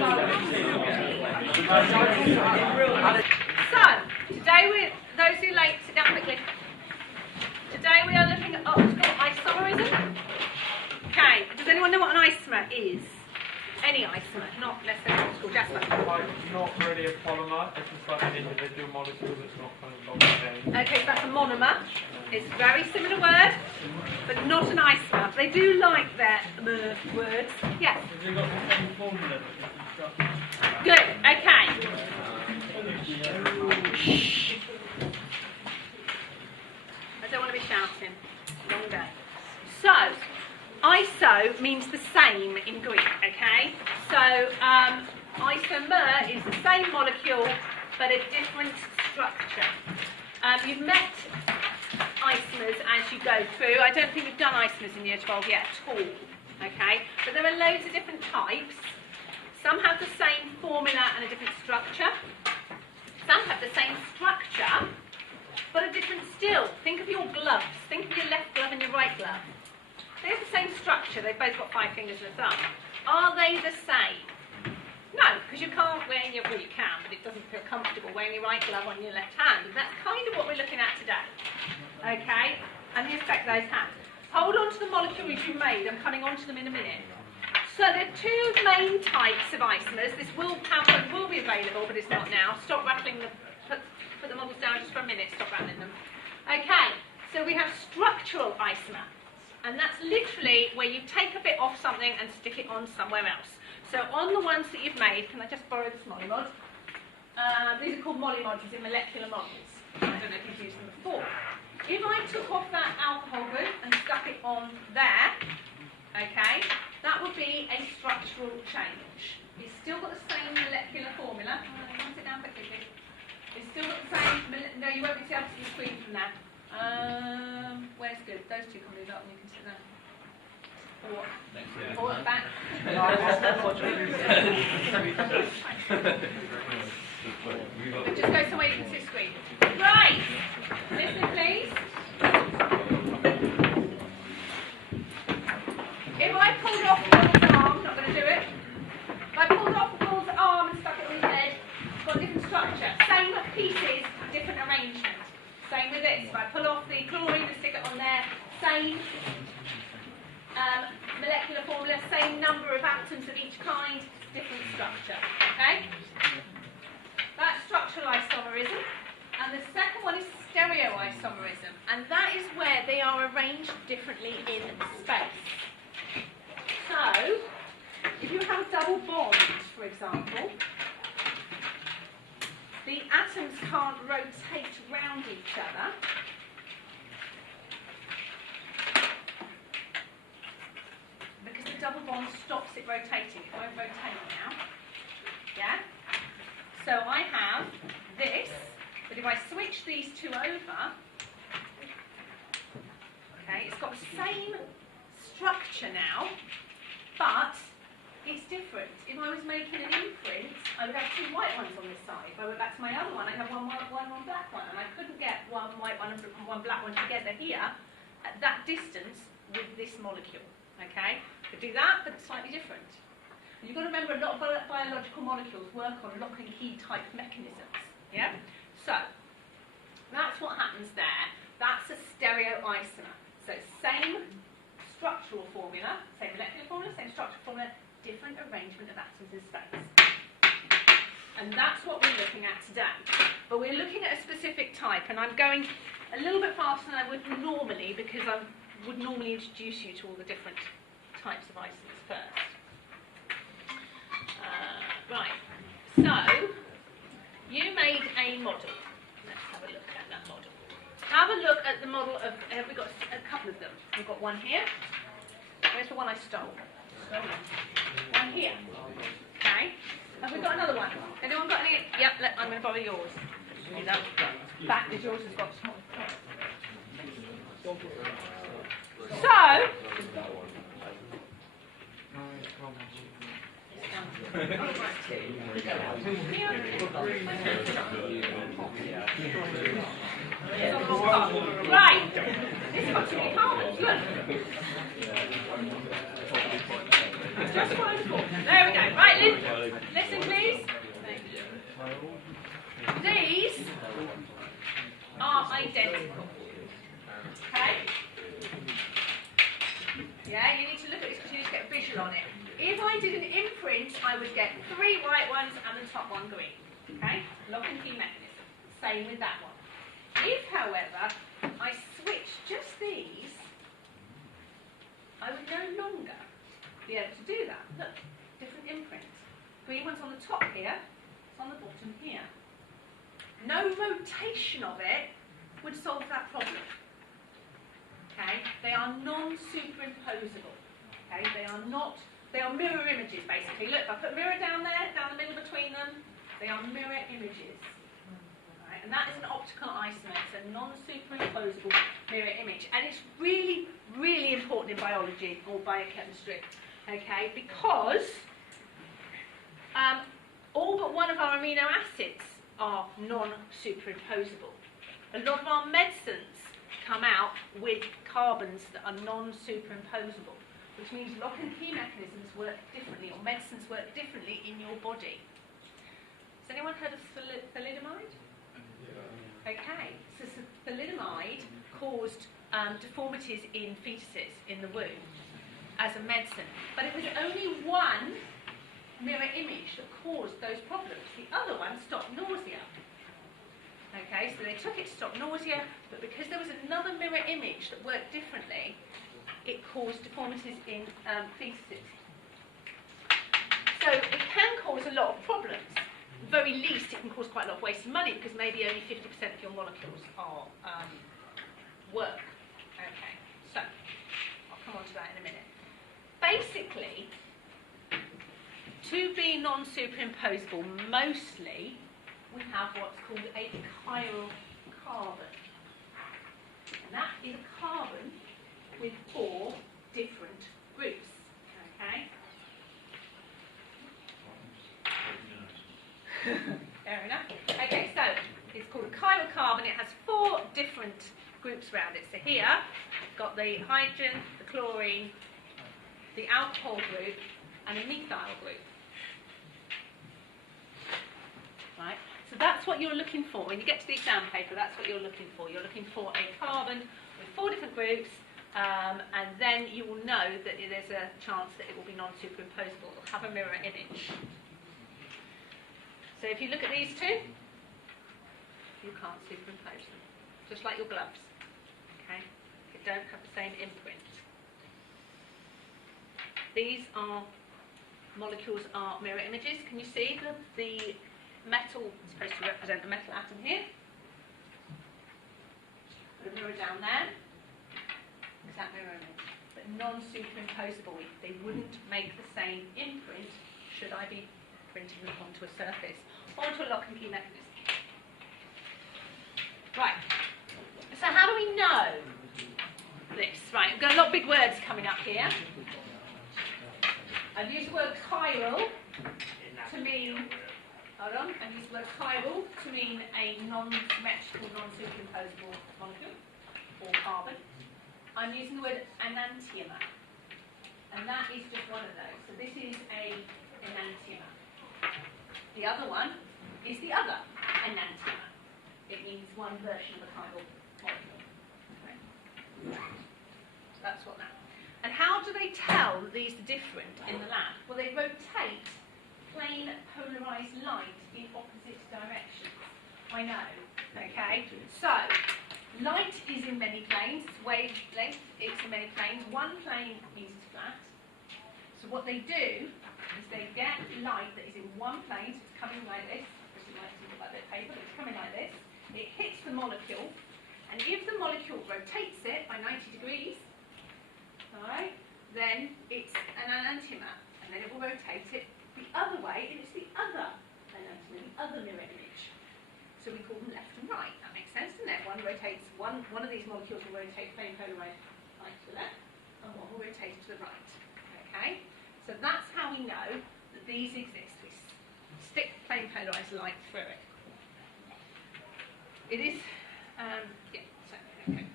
So, today those who are late, sit down quickly. Today we are looking at what's called isomerism. Okay, does anyone know what an isomer is? Any isomer, not necessarily old school, Jasper. Like, not really a polymer, it's just like an individual molecule that's not kind of long chain. Okay, so that's a monomer. It's a very similar word, but not an isomer. They do like their words. Yes? Has it got the same formula but different structure? Good, okay. I don't want to be shouting. Long day. So, iso means the same in Greek, okay? So, isomer is the same molecule, but a different structure. You've met isomers as you go through. I don't think you've done isomers in year 12 yet at all, okay? But there are loads of different types. Some have the same formula and a different structure. Some have the same structure, but a different still. Think of your gloves. Think of your left glove and your right glove. They have the same structure. They've both got 5 fingers and a thumb. Are they the same? No, because you can't wear your, well you can, but it doesn't feel comfortable wearing your right glove on your left hand. And that's kind of what we're looking at today. Okay? And the effect those have. Hold on to the molecules you made. I'm coming on to them in a minute. So there are 2 main types of isomers. This will be available, but it's not now. Stop rattling the, put the models down just for a minute. Stop rattling them. Okay, so we have structural isomer. And that's literally where you take a bit off something and stick it on somewhere else. So on the ones that you've made, can I just borrow this molymod? These are called molymods, as in molecular models. I don't know if you've used them before. If I took off that alcohol group and stuck it on there, okay, that would be a structural change. It's still got the same molecular formula. Sit down quickly, please. It's still got the same, no, you won't be able to see the screen from there. Where's good? Those 2 can move up and you can sit there. Or at the back. But just go somewhere you can see the screen. Right. Listen, please. If I pulled off Paul's arm, not going to do it. If I pulled off Paul's arm and stuck it on his head, it's got a different structure. Same pieces, different arrangement. Same with this. If I pull off the chlorine and stick it on there, same molecular formula, same number of atoms of each kind, different structure. Okay? That's structural isomerism. And the second one is stereoisomerism. And that is where they are arranged differently in space. So, if you have a double bond, for example, the atoms can't rotate round each other. Because the double bond stops it rotating. It won't rotate now. Yeah? So I have this, but if I switch these 2 over, okay, it's got the same structure now, but it's different. If I was making an imprint, I would have 2 white ones on this side. If I went back to my other one, I'd have one white one, one black one. And I couldn't get one white one and one black one together here at that distance with this molecule. Okay? Could do that, but it's slightly different. And you've got to remember a lot of biological molecules work on lock and key type mechanisms. Yeah? So, that's what happens there. That's a stereoisomer. So, same structural formula, same molecular formula, same structural formula, different arrangement of atoms in space. And that's what we're looking at today. But we're looking at a specific type, and I'm going a little bit faster than I would normally because I would normally introduce you to all the different types of isomers first. Right, so you made a model. Let's have a look at that model. Have a look at the model of, we've got a couple of them. We've got one here. Where's the one I stole? One here. Okay. Have we got another one? Anyone got any? Yep, I'm going to borrow yours. Do that. Back is yours has got small. So, right. This has got too many carbons. Look. Just one. There we go. Right, These are identical. Okay? Yeah, you need to look at this because you need to get a visual on it. If I did an imprint, I would get 3 white ones and the top one green. Okay? Lock and key mechanism. Same with that one. If, however, I switch just these, I would no longer be able to do that. Look, different imprint. Green one's on the top here, it's on the bottom here. No rotation of it would solve that problem. Okay? They are non-superimposable. Okay? They are mirror images basically. Look, if I put a mirror down there, down the middle between them, they are mirror images. Right? And that is an optical isomer. It's a non-superimposable mirror image. And it's really, really important in biology or biochemistry. Okay? Because all but one of our amino acids are non-superimposable. A lot of our medicines come out with carbons that are non-superimposable, which means lock and key mechanisms work differently, or medicines work differently in your body. Has anyone heard of thalidomide? Okay, so thalidomide caused deformities in fetuses in the womb as a medicine, but it was only one mirror image that caused those problems. The other one stopped nausea. Okay, so they took it to stop nausea, but because there was another mirror image that worked differently, it caused deformities in fetuses. So it can cause a lot of problems. At the very least, it can cause quite a lot of wasted money because maybe only 50% of your molecules are work. Okay, so I'll come on to that in a minute. Basically, to be non-superimposable, mostly we have what's called a chiral carbon. And that is a carbon with 4 different groups. Okay? Fair enough. Okay, so it's called a chiral carbon. It has 4 different groups around it. So here, we've got the hydrogen, the chlorine, the alcohol group, and a methyl group. Right? So that's what you're looking for. When you get to the exam paper, that's what you're looking for. You're looking for a carbon with 4 different groups, and then you will know that there's a chance that it will be non-superimposable. It will have a mirror image. So if you look at these two, you can't superimpose them. Just like your gloves. Okay? They don't have the same imprint. These are molecules are mirror images. Can you see the metal is supposed to represent the metal atom here? Put a mirror down there. Exact mirror image. But non-superimposable. They wouldn't make the same imprint should I be printing them onto a surface, onto a lock and key mechanism. Right. So how do we know this? Right, we've got a lot of big words coming up here. I've used the word chiral to mean, hold on, I've used the word chiral to mean a non-symmetrical, non-superimposable molecule, or carbon. I'm using the word enantiomer, and that is just one of those. So this is a enantiomer. The other one is the other enantiomer. It means one version of a chiral molecule. Okay. So that's what that. And how do they tell that these are different in the lab? Well, they rotate plane polarised light in opposite directions. I know, okay? So, light is in many planes, it's wavelength, it's in many planes. One plane means it's flat. So what they do is they get light that is in one plane, so it's coming like this. Obviously, light doesn't look like a bit of paper, but it's coming like this. It hits the molecule, and if the molecule rotates it by 90 degrees, alright, then it's an enantiomer, and then it will rotate it the other way, and it's the other enantiomer, the other mirror image. So we call them left and right. That makes sense, doesn't it? One of these molecules will rotate plane polarised light to the left, and one will rotate to the right. Okay? So that's how we know that these exist. We stick plane polarised light through it. It is, yeah, so, okay.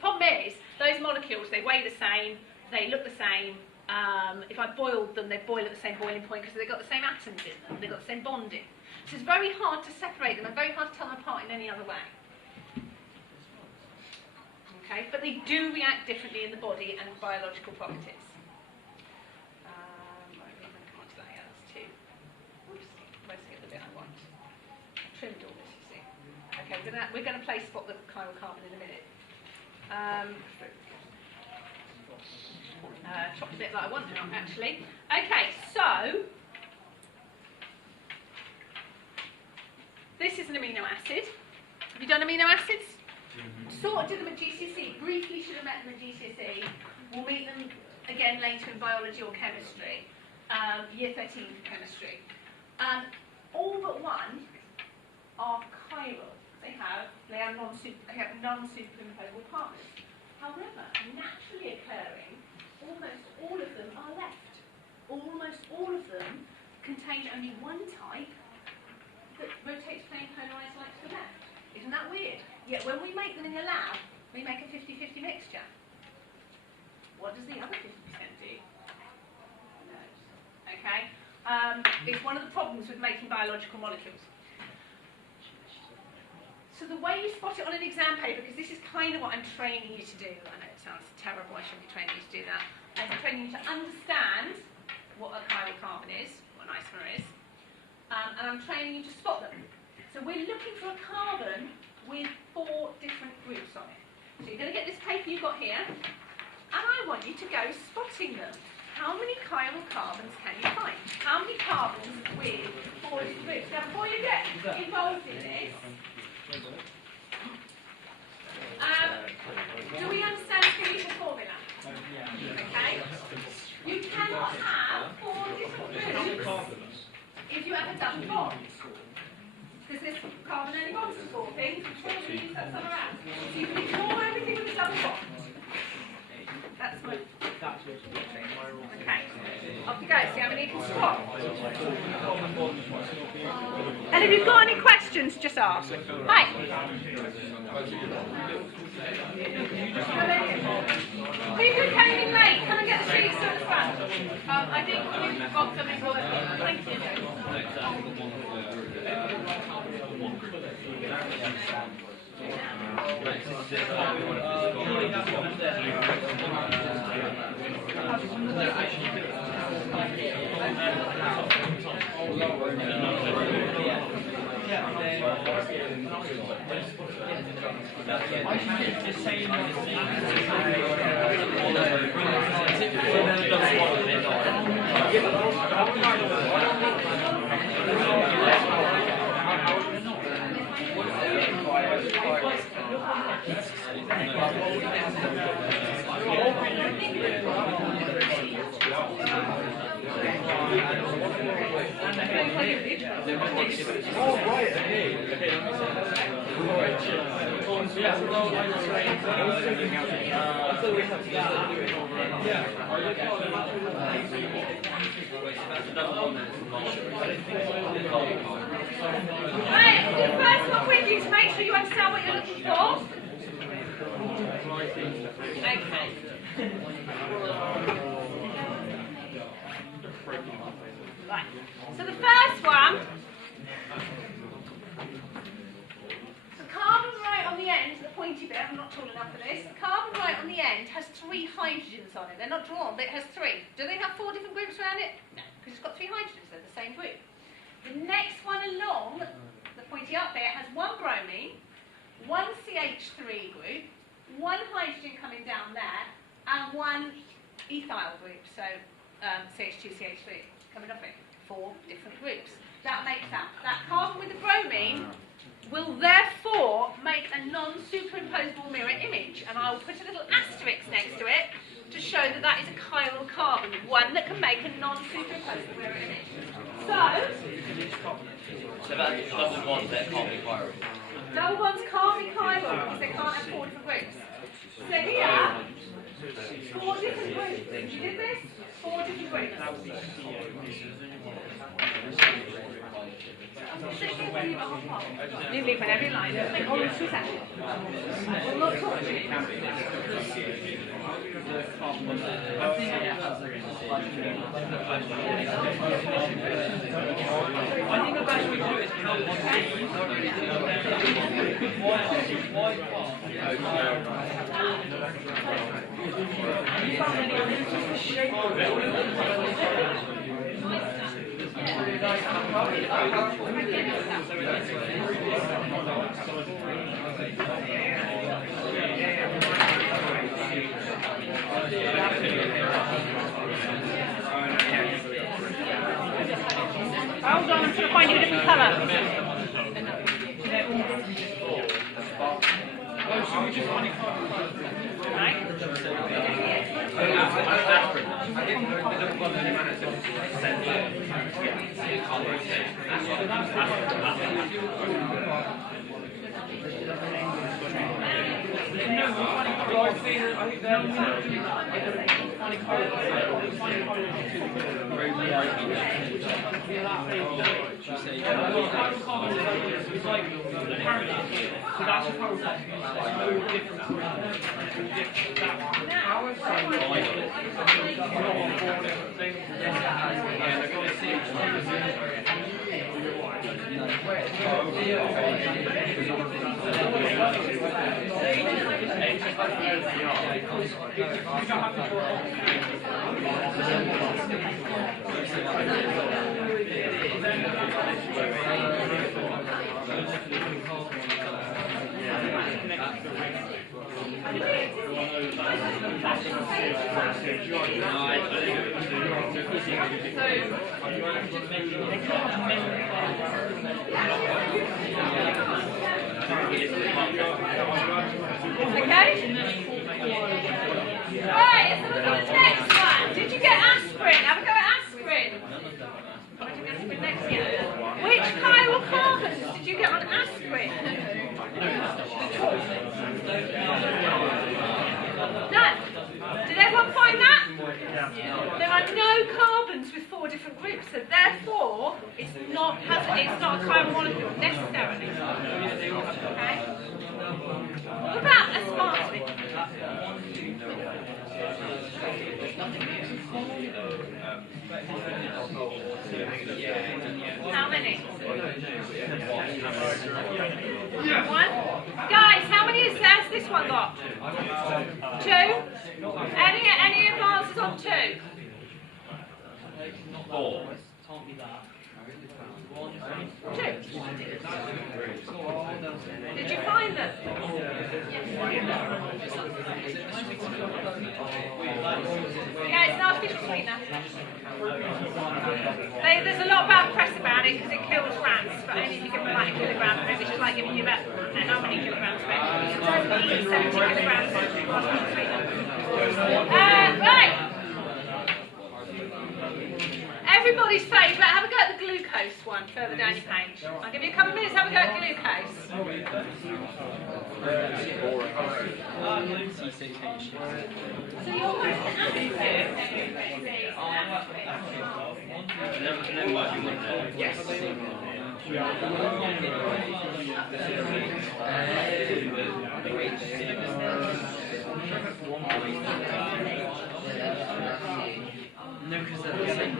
Problem is, those molecules, they weigh the same, they look the same. If I boiled them, they'd boil at the same boiling point because they've got the same atoms in them, they've got the same bonding. So it's very hard to separate them and very hard to tell them apart in any other way. Okay, but they do react differently in the body and biological properties. Right, we're going to come on to that. Yeah, that's two. Oops, where's the bit I want? I trimmed all this, you see. Okay, we're going to play spot the chiral carbon in a minute. Chopped a bit that I want now, actually. Okay, so this is an amino acid. Have you done amino acids? Sort of did them at GCSE. Briefly should have met them at GCSE. We'll meet them again later in biology or chemistry. Year 13 for chemistry. All but one are chiral. They have non-superimposable partners. However, naturally occurring, almost all of them are left. Almost all of them contain only one type that rotates plane polarised like to the left. Isn't that weird? Yet when we make them in the lab, we make a 50-50 mixture. What does the other 50% do? Who knows? Okay? It's one of the problems with making biological molecules. So the way you spot it on an exam paper, because this is kind of what I'm training you to do. I know it sounds terrible, I shouldn't be training you to do that. I'm training you to understand what a chiral carbon is, what an isomer is, and I'm training you to spot them. So we're looking for a carbon with 4 different groups on it. So you're going to get this paper you've got here, and I want you to go spotting them. How many chiral carbons can you find? How many carbons with 4 different groups? Now before you get involved in this, do we understand the chemical formula? Okay? You cannot have 4 different groups if you have a double bond. Because this carbon only bonds to 4 things, which one you use that somewhere else. So you can ignore everything with a double bond. That's my... Okay. Off you go, see how many you can spot. And if you've got any questions, just ask. Hi. People who came in late, come and get the sheets at the front. I think we've got them in order. Thank you. Right, the first one with you to make sure you understand what you're looking for. Okay. Right. So the first one, the carbon right on the end, the pointy bit, I'm not tall enough for this, the carbon right on the end has 3 hydrogens on it. They're not drawn, but it has 3. Do they have 4 different groups around it? No, because it's got 3 hydrogens, they're the same group. The next one along, the pointy up bit, has 1 bromine, 1 CH3 group, 1 hydrogen coming down there, and 1 ethyl group, so CH2, CH3 coming off it. 4 different groups. That makes that carbon with the bromine will therefore make a non-superimposable mirror image, and I'll put a little asterisk next to it to show that that is a chiral carbon, one that can make a non-superimposable mirror image. So that's double bonds that can't be chiral. Double bonds can't be chiral because they can't have 4 different groups. So here, 4 different groups. If you did this, 4 different groups. You leave whenever you like. Oh, it's just that. We'll not talk to you. I think the best we do is Hold on, I'm trying to find you a different colour. Right? Okay? Right, let's look at the next one. Did you get aspirin? Have a go at aspirin. Why did you get aspirin next year? Which chiral carbons did you get on aspirin? None. Did everyone find that? There are no carbons with 4 different groups, so therefore it's not a chiral molecule necessarily. Okay? What about aspartame? How many? 1. Guys, how many has this one got? 2? Any advances on 2? 4. 2. Did you find them? Yeah, it's an artificial sweetener. There's a lot of bad press about it because it kills rats, but only if you give them like a kilogram of it, which is like giving you about how many kilograms of it. Don't eat 70 kilograms of artificial sweetener. Right. Everybody's favourite, have a go at the glucose one further down your page. I'll give you a couple of minutes, have a go at glucose. So you're going to yes. No, because they're the same.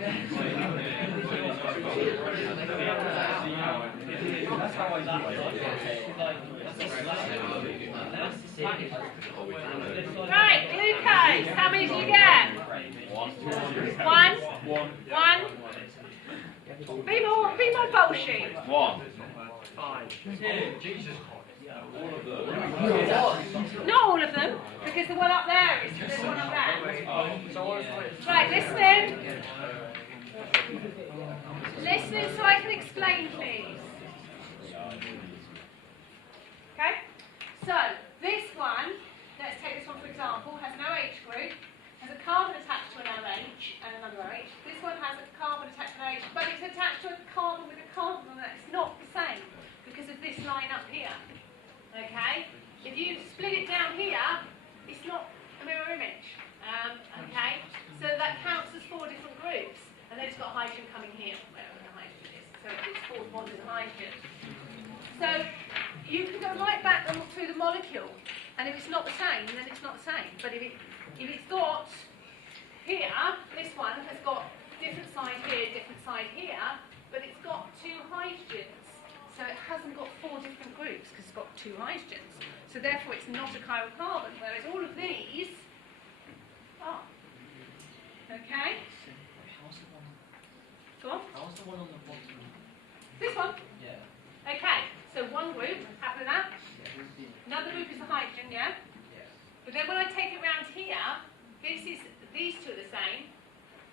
Right, glucose. How many do you get? One. One. Be more bolshy. One. Not all of them, because the one up there is. There's one up there. Right, listening. Listening so I can explain, please. Okay? So, this one, let's take this one for example, has no H group, has a carbon attached to an OH and another OH. This one has a carbon attached to an OH, but it's attached to a carbon with a carbon on it. It's not the same because of this line up here. Okay? If you split it down here, it's not a mirror image. Okay? So that counts as 4 different groups. And then it's got hydrogen coming here, wherever the hydrogen is. So it's 4 bonds of hydrogen. So you can go right back through the molecule, and if it's not the same, then it's not the same. But if it's got here, this one has got different side here, different side here, but it's got 2 hydrogens. So it hasn't got 4 different groups because it's got 2 hydrogens. So therefore it's not a chiral carbon, whereas all of these are. Okay? Go on. How's the one on the bottom? This one. Yeah. Okay, so one group, happy with that? Another group is the hydrogen, yeah? But then when I take it round here, these 2 are the same,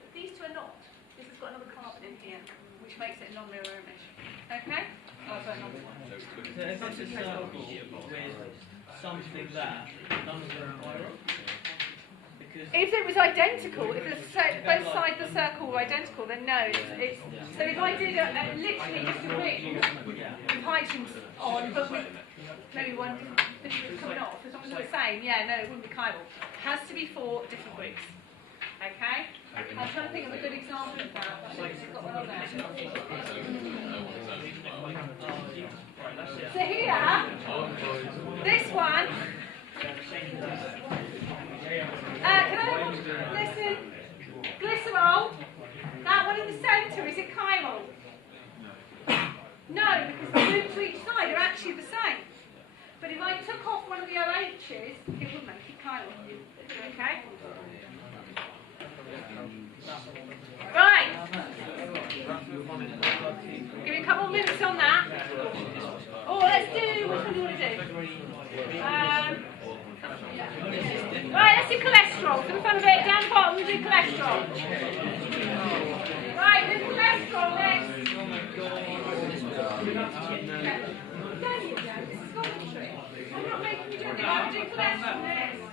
but these 2 are not. This has got another carbon in here, which makes it a non-mirror image. Okay? Oh, sorry, So if it's a circle with something there, none of them are chiral? Because if it was identical, if both sides of the circle were identical, then no. So if I did literally just a ring with hydrogens on, but with maybe one different coming off, as long as it's the same, yeah, no, it wouldn't be chiral. It has to be 4 different groups. Okay? I'm trying to think of a good example of that. I think they've got one on there. So here, this one. Can I listen? Glycerol. That one in the centre, is it chiral? No, because the groups to each side are actually the same. But if I took off one of the OHs, it would make it chiral. Okay? Right. Give me a couple of minutes on that. Oh, let's do, which one do you want to do? Right, let's do cholesterol. For the fun of it, down the bottom, we'll do cholesterol. Right, do cholesterol next. There you go, this is voluntary. I'm not making you do it, I'm doing cholesterol next.